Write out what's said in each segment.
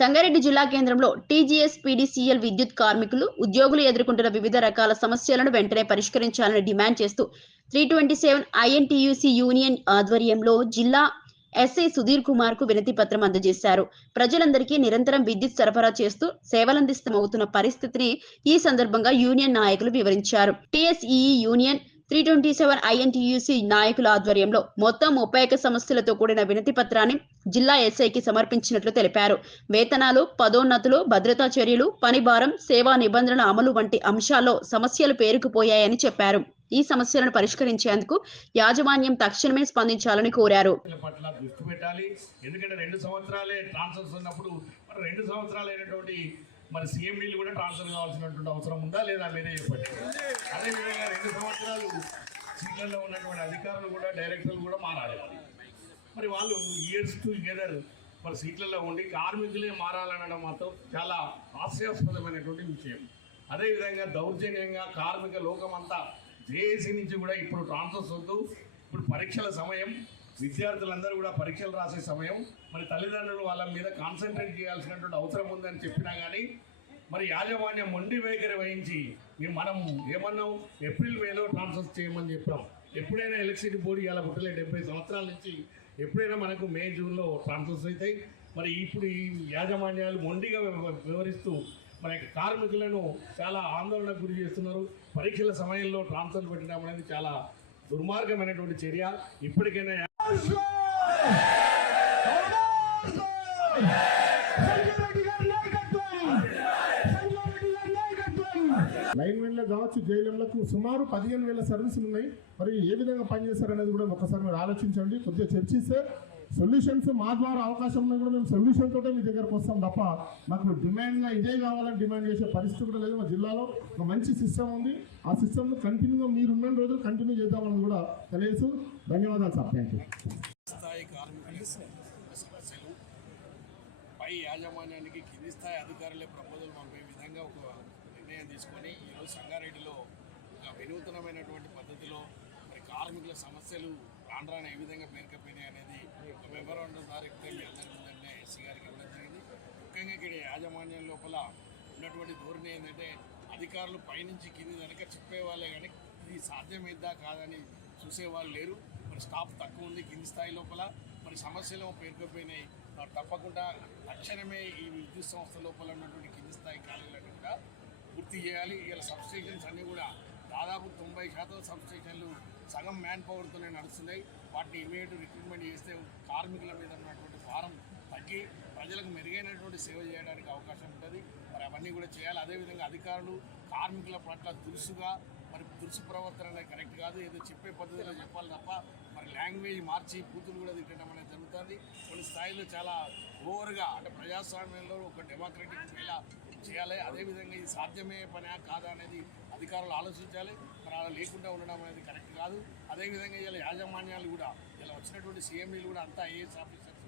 సంగారెడ్డి జిల్లా కేంద్రంలో TGS PDCL విద్యుత్ కార్మికులు ఉద్యోగులు ఎదుర్కొంటున్న వివిధ రకాల సమస్యలను వెంటనే పరిష్కరించాలని డిమాండ్ చేస్తూ 327 ఐఎన్టీయూసీ యూనియన్ ఆధ్వర్యంలో జిల్లా ఎస్ఐ సుధీర్ కుమార్ కు వినతి పత్రం అందజేశారు. ప్రజలందరికీ నిరంతరం విద్యుత్ సరఫరా చేస్తూ సేవలందిస్తమవుతున్న పరిస్థితిని ఈ సందర్భంగా యూనియన్ నాయకులు వివరించారు. టీఎస్ఈఈ యూనియన్ 327 ఐఎన్టీయూసీ నాయకుల ఆధ్వర్యంలో మొత్తం 31 సమస్యలతో కూడిన వినతి పత్రాన్ని జిల్లా ఎస్ఐకి సమర్పించినట్లు తెలిపారు. వేతనాలు, పదోన్నతులు, భద్రతా చర్యలు, పని భారం, సేవా నిబంధనల అమలు వంటి అంశాల్లో సమస్యలు పేరుకుపోయాయని చెప్పారు. ఈ సమస్యలను పరిష్కరించేందుకు యాజమాన్యం తక్షణమే స్పందించాలని కోరారు. మరి సీఎండీలు కూడా ట్రాన్స్ఫర్ కావాల్సినటువంటి అవసరం ఉందా లేదా మీరే చెప్పండి. అదేవిధంగా 2 సంవత్సరాలు సీట్లలో ఉన్నటువంటి అధికారులు కూడా డైరెక్టర్లు కూడా మారాలి. మరి వాళ్ళు ఇయర్స్ టుగెదర్ మరి సీట్లలో ఉండి కార్మికులే మారాలనడం మాత్రం చాలా హాస్యాస్పదమైనటువంటి విషయం. అదేవిధంగా దౌర్జన్యంగా కార్మిక లోకమంతా జేఏసీ నుంచి కూడా ఇప్పుడు ట్రాన్స్ఫర్స్ వద్దు, ఇప్పుడు పరీక్షల సమయం, విద్యార్థులందరూ కూడా పరీక్షలు రాసే సమయం, మరి తల్లిదండ్రులు వాళ్ళ మీద కాన్సన్ట్రేట్ చేయాల్సినటువంటి అవసరం ఉందని చెప్పినా కానీ మరి యాజమాన్యం మొండి వైఖరి వహించి మనం ఏమన్నాం, ఏప్రిల్ మేలో ట్రాన్స్ఫర్ చేయమని చెప్పాం. ఎప్పుడైనా ఎలక్ట్రిసిటీ బోర్డు ఇలా పుట్టలే 70 సంవత్సరాల నుంచి ఎప్పుడైనా మనకు మే జూన్లో ట్రాన్స్ఫర్స్ అవుతాయి. మరి ఇప్పుడు ఈ యాజమాన్యాలు మొండిగా వివరిస్తూ మన కార్మికులను చాలా ఆందోళనకు గురి చేస్తున్నారు. పరీక్షల సమయంలో ట్రాన్స్ఫర్ పెట్టడం అనేది చాలా దుర్మార్గమైనటువంటి చర్య. ఇప్పటికైనా లైన్మెన్లో కావచ్చు, జైలంలకు సుమారు 15,000 సర్వీసులు ఉన్నాయి. మరి ఏ విధంగా పనిచేస్తారనేది కూడా ఒకసారి మీరు ఆలోచించండి. కొద్దిగా చర్చిస్తే సొల్యూషన్స్ మా ద్వారా అవకాశం ఉన్నాయి కూడా మేము సొల్యూషన్ తోటే మీ దగ్గరకు వస్తాం తప్ప మాకు డిమాండ్గా ఇదే కావాలని డిమాండ్ చేసే పరిస్థితి కూడా లేదు. మా జిల్లాలో ఒక మంచి సిస్టమ్ ఉంది. ఆ సిస్టమ్ను కంటిన్యూగా మీరు ఉన్న రోజులు కంటిన్యూ చేద్దామని కూడా తెలియదు. ధన్యవాదాలు సార్. Thank you. స్థాయి కార్మికుల సమస్యలు పై యాజమాన్యానికి కింది స్థాయి అధికారులే ప్రపోజల్ పంపే విధంగా ఒక నిర్ణయం తీసుకొని ఈరోజు సంగారెడ్డిలో ఒక వినూతనమైనటువంటి పద్ధతిలో మరి కార్మికుల సమస్యలు రాను ఏ విధంగా పేరుకపోయినాయి అనేది ఒక మెమోరాండం ద్వారా ఇప్పుడే మీ అందరి ముందంటే ఎస్సీ గారికి ఇవ్వడం జరిగింది. ముఖ్యంగా ఇక్కడ యాజమాన్యం లోపల ఉన్నటువంటి ధోరణి ఏంటంటే అధికారులు పైనుంచి కింది వెనక చెప్పేవాళ్ళే కానీ ఇది సాధ్యమైద్దా కాదని చూసేవాళ్ళు లేరు. మరి స్టాఫ్ తక్కువ ఉంది కింది స్థాయి లోపల, మరి సమస్యలు పేరుకపోయినాయి. తప్పకుండా తక్షణమే ఈ విద్యుత్ సంస్థ లోపల ఉన్నటువంటి కింది స్థాయి ఖాళీలన్నీ కూడా పూర్తి చేయాలి. ఇలా సబ్స్టేషన్స్ అన్నీ కూడా దాదాపు 90% సబ్స్టేషన్లు సగం మ్యాన్ పవర్తోనే నడుస్తున్నాయి. వాటిని ఇమీడియట్ రిక్రూట్మెంట్ చేస్తే కార్మికుల మీద ఉన్నటువంటి భారం తగ్గి ప్రజలకు మెరుగైనటువంటి సేవ చేయడానికి అవకాశం ఉంటుంది. మరి అవన్నీ కూడా చేయాలి. అదేవిధంగా అధికారులు కార్మికుల పట్ల దురుసు ప్రవర్తన అనేది కరెక్ట్ కాదు. ఏదో చెప్పే పద్ధతిలో చెప్పాలి తప్ప మరి లాంగ్వేజ్ మార్చి బూతులు కూడా తిట్టడం అనేది జరుగుతుంది. కొన్ని స్థాయిలో చాలా ఓవర్గా అంటే ప్రజాస్వామ్యంలో ఒక డెమోక్రటిక్ వేలా చేయాలి. అదేవిధంగా ఇది సాధ్యమే పనా కాదా అనేది అధికారులు ఆలోచించాలి. మరి అలా లేకుండా ఉండడం అనేది కరెక్ట్ కాదు. అదేవిధంగా ఇలా యాజమాన్యాలు కూడా ఇలా వచ్చినటువంటి సీఎంఈలు కూడా అంతా ఐఏఎస్ ఆఫీసర్స్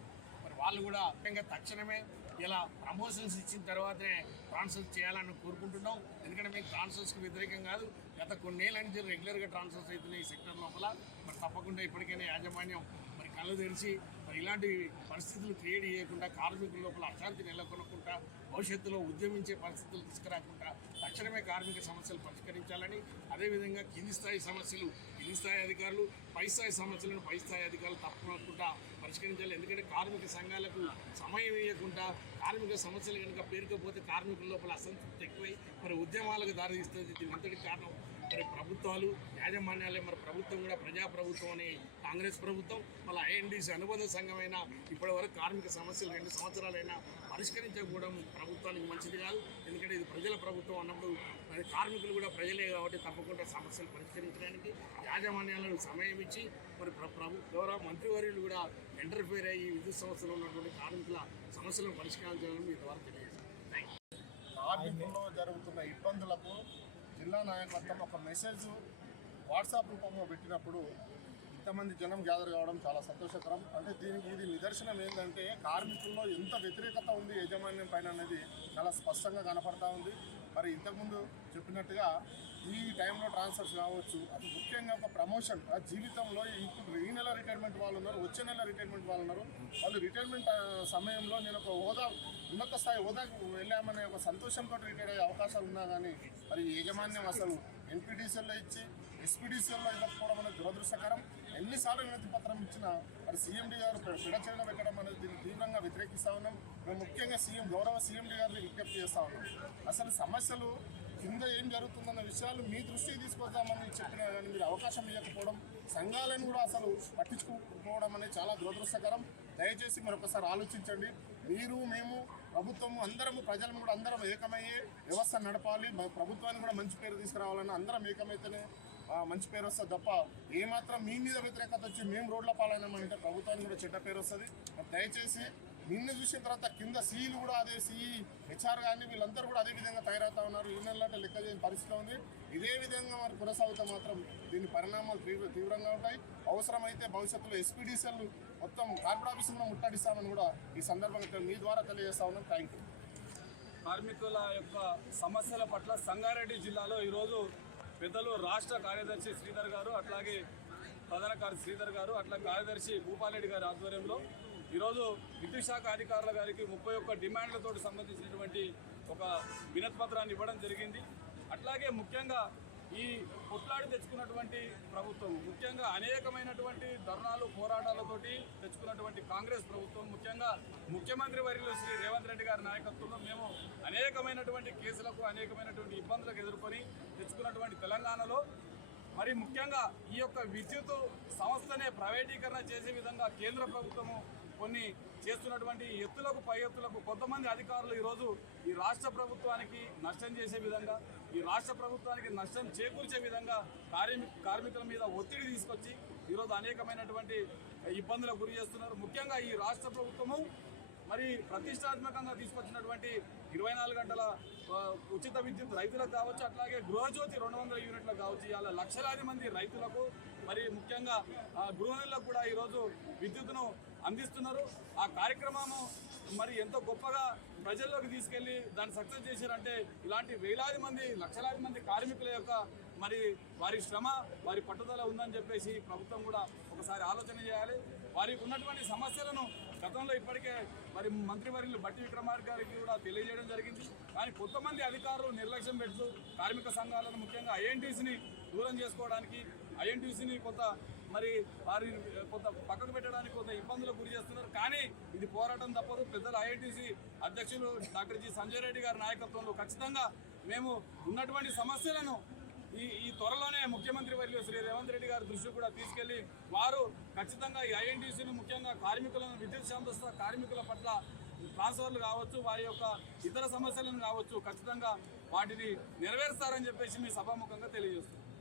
మరి వాళ్ళు కూడా ముఖ్యంగా తక్షణమే ఇలా ప్రమోషన్స్ ఇచ్చిన తర్వాతే ట్రాన్స్ఫర్ చేయాలని కోరుకుంటున్నాం. ఎందుకంటే మీకు ట్రాన్స్ఫర్స్కి వ్యతిరేకం కాదు. గత కొన్నేళ్ళ నుంచి రెగ్యులర్గా ట్రాన్స్ఫర్స్ అవుతున్నాయి ఈ సెక్టర్ లోపల. మరి తప్పకుండా ఇప్పటికైనా యాజమాన్యం మరి కళ్ళు తెరిచి మరి ఇలాంటి పరిస్థితులు క్రియేట్ చేయకుండా కార్మికుల లోపల అశాంతి నెలకొనకుండా భవిష్యత్తులో ఉద్యమించే పరిస్థితులు తీసుకురాకుండా తక్షణమే కార్మిక సమస్యలు పరిష్కరించాలని, అదేవిధంగా కింది స్థాయి సమస్యలు కింది స్థాయి అధికారులు, పై స్థాయి సమస్యలను పై స్థాయి అధికారులు తప్పకుండా పరిష్కరించాలి. ఎందుకంటే కార్మిక సంఘాలకు సమయం ఇవ్వకుండా కార్మిక సమస్యలు కనుక పేరుకపోతే కార్మికుల లోపల అసంతృప్తి ఎక్కువై మరి ఉద్యమాలకు దారితీస్తుంది. దీని అంతటి కారణం మరి ప్రభుత్వాలు, యాజమాన్యాలే. మరి ప్రభుత్వం కూడా ప్రజాప్రభుత్వం అని కాంగ్రెస్ ప్రభుత్వం, మళ్ళీ ఐఎన్టీసీ అనుబంధ సంఘమైనా ఇప్పటి వరకు కార్మిక సమస్యలు 2 సంవత్సరాలైనా పరిష్కరించకపోవడం ప్రభుత్వానికి మంచిది కాదు. ఎందుకంటే ఇది ప్రజల ప్రభుత్వం అన్నప్పుడు మరి కార్మికులు కూడా ప్రజలే కాబట్టి తప్పకుండా సమస్యలు పరిష్కరించడానికి యాజమాన్యాలను సమయం ఇచ్చి మరి గౌరవ మంత్రివర్యులు కూడా ఇంటర్ఫేర్ అయ్యి విద్యుత్ సంస్థలో ఉన్నటువంటి కార్మికుల సమస్యలను పరిష్కరించాలని మీ ద్వారా తెలియజేస్తాను. కార్మికుల్లో జరుగుతున్న ఇబ్బందులకు జిల్లా నాయకత్వం ఒక మెసేజ్ వాట్సాప్ రూపంలో పెట్టినప్పుడు ఇంతమంది జనం గ్యాదర్ కావడం చాలా సంతోషకరం. అంటే దీనికి ఇది నిదర్శనం ఏంటంటే కార్మికుల్లో ఎంత వ్యతిరేకత ఉంది యాజమాన్యం పైన అనేది చాలా స్పష్టంగా కనపడతా ఉంది. మరి ఇంతకుముందు చెప్పినట్టుగా ఈ టైంలో ట్రాన్స్ఫర్స్ కావచ్చు, అది ముఖ్యంగా ఒక ప్రమోషన్ జీవితంలో ఇప్పుడు ఈ నెల రిటైర్మెంట్ వాళ్ళు ఉన్నారు, వచ్చే నెల రిటైర్మెంట్ వాళ్ళు ఉన్నారు. వాళ్ళు రిటైర్మెంట్ సమయంలో నేను ఒక హోదా ఉన్నత స్థాయి హోదాకు వెళ్ళామనే ఒక సంతోషంతో రిటైర్ అయ్యే అవకాశాలు ఉన్నా కానీ మరి యాజమాన్యం అసలు ఎంపీడీసీఎల్లో ఇచ్చి ఎస్పీడీసీఎల్లో ఇవ్వకపోవడం అనేది దురదృష్టకరం. ఎన్నిసార్లు వినతి పత్రం ఇచ్చినా మరి సీఎండీ గారు పిడచరణ పెట్టడం అనేది దీన్ని తీవ్రంగా వ్యతిరేకిస్తూ ఉన్నాం. మేము ముఖ్యంగా గౌరవ సీఎండీ గారిని విజ్ఞప్తి చేస్తూ ఉన్నాం. అసలు సమస్యలు కింద ఏం జరుగుతుందన్న విషయాలు మీ దృష్టికి తీసుకొద్దామని చెప్పినా కానీ మీరు అవకాశం ఇవ్వకపోవడం, సంఘాలను కూడా అసలు పట్టించుకోకపోవడం అనేది చాలా దురదృష్టకరం. దయచేసి మరొకసారి ఆలోచించండి. మీరు, మేము, ప్రభుత్వము అందరము, ప్రజలను కూడా అందరం ఏకమయ్యే వ్యవస్థ నడపాలి. ప్రభుత్వానికి కూడా మంచి పేరు తీసుకురావాలని అందరం ఏకమైతేనే మంచి పేరు వస్తుంది తప్ప ఏమాత్రం మీ మీద వ్యతిరేకత వచ్చి మేము రోడ్ల పాలైనామంటే ప్రభుత్వానికి కూడా చెడ్డ పేరు వస్తుంది. దయచేసి నిన్ను చూసిన తర్వాత కింద సీఈలు కూడా అదే సీఈ హెచ్ఆర్ కానీ వీళ్ళందరూ కూడా అదే విధంగా తయారవుతా ఉన్నారు. యూనియన్లంటే లెక్క చేయని పరిస్థితి ఉంది. ఇదే విధంగా మరి కొనసాగితే మాత్రం దీని పరిణామాలు తీవ్రంగా ఉంటాయి. అవసరమైతే భవిష్యత్తులో ఎస్పీడీసీఎల్ మొత్తం కార్పొరేట్ ఆఫీసులను ముట్టడిస్తామని కూడా ఈ సందర్భంగా మీ ద్వారా తెలియజేస్తా ఉన్నాం. Thank you. కార్మికుల యొక్క సమస్యల పట్ల సంగారెడ్డి జిల్లాలో ఈరోజు పెద్దలు రాష్ట్ర కార్యదర్శి శ్రీధర్ గారు, అట్లాగే ప్రధాన కార్యదర్శి శ్రీధర్ గారు, అట్లా కార్యదర్శి భూపాలరెడ్డి గారి ఆధ్వర్యంలో ఈరోజు విద్యుత్ శాఖ అధికారుల గారికి 31 డిమాండ్లతో సంబంధించినటువంటి ఒక వినతి పత్రాన్ని ఇవ్వడం జరిగింది. అట్లాగే ముఖ్యంగా ఈ కొట్లాడి తెచ్చుకున్నటువంటి ప్రభుత్వం, ముఖ్యంగా అనేకమైనటువంటి ధర్నాలు పోరాటాలతోటి తెచ్చుకున్నటువంటి కాంగ్రెస్ ప్రభుత్వం, ముఖ్యంగా ముఖ్యమంత్రి వర్యులు శ్రీ రేవంత్ రెడ్డి గారి నాయకత్వంలో మేము అనేకమైనటువంటి కేసులకు, అనేకమైనటువంటి ఇబ్బందులకు ఎదుర్కొని తెచ్చుకున్నటువంటి తెలంగాణలో మరి ముఖ్యంగా ఈ యొక్క విద్యుత్ సంస్థనే ప్రైవేటీకరణ చేసే విధంగా కేంద్ర ప్రభుత్వము కొన్ని చేస్తున్నటువంటి ఎత్తులకు పై ఎత్తులకు కొంతమంది అధికారులు ఈరోజు ఈ రాష్ట్ర ప్రభుత్వానికి నష్టం చేసే విధంగా, ఈ రాష్ట్ర ప్రభుత్వానికి నష్టం చేకూర్చే విధంగా కార్మికుల మీద ఒత్తిడి తీసుకొచ్చి ఈరోజు అనేకమైనటువంటి ఇబ్బందులకు గురి చేస్తున్నారు. ముఖ్యంగా ఈ రాష్ట్ర ప్రభుత్వము మరి ప్రతిష్టాత్మకంగా తీసుకొచ్చినటువంటి 24 గంటల ఉచిత విద్యుత్ రైతులకు కావచ్చు, అట్లాగే గృహజ్యోతి 200 యూనిట్లకు కావచ్చు, ఇవాళ లక్షలాది మంది రైతులకు మరి ముఖ్యంగా గృహిణులకు కూడా ఈరోజు విద్యుత్తును అందిస్తున్నారు. ఆ కార్యక్రమము మరి ఎంతో గొప్పగా ప్రజల్లోకి తీసుకెళ్లి దాన్ని సక్సెస్ చేశారంటే ఇలాంటి వేలాది మంది, లక్షలాది మంది కార్మికుల యొక్క మరి వారి శ్రమ, వారి పట్టుదల ఉందని చెప్పేసి ప్రభుత్వం కూడా ఒకసారి ఆలోచన చేయాలి. వారికి ఉన్నటువంటి సమస్యలను గతంలో ఇప్పటికే మరి మంత్రివర్యులు బట్టి విక్రమార్క గారికి కూడా తెలియజేయడం జరిగింది. కానీ కొంతమంది అధికారులు నిర్లక్ష్యం పెడుతూ కార్మిక సంఘాలను, ముఖ్యంగా ఐఎన్టీసీని దూరం చేసుకోవడానికి, ఐఎన్టీసీని కొంత మరి వారి కొంత పక్కకు పెట్టడానికి కొంత ఇబ్బందులకు గురి చేస్తున్నారు. కానీ ఇది పోరాటం తప్పదు. పెద్దల ఐఎన్టీసీ అధ్యక్షులు డాక్టర్ జి సంజయ్ రెడ్డి గారి నాయకత్వంలో ఖచ్చితంగా మేము ఉన్నటువంటి సమస్యలను ఈ త్వరలోనే ముఖ్యమంత్రి వర్యులు శ్రీ రేవంత్ రెడ్డి గారి దృష్టికి కూడా తీసుకెళ్లి వారు ఖచ్చితంగా ఈ ఐఎన్టీసీని, ముఖ్యంగా కార్మికులను, విద్యుత్ సంస్థ కార్మికుల పట్ల ట్రాన్స్ఫర్లు కావచ్చు, వారి యొక్క ఇతర సమస్యలను కావచ్చు, ఖచ్చితంగా వాటిని నెరవేరుస్తారని చెప్పేసి మీ సభాముఖంగా తెలియజేస్తున్నాం.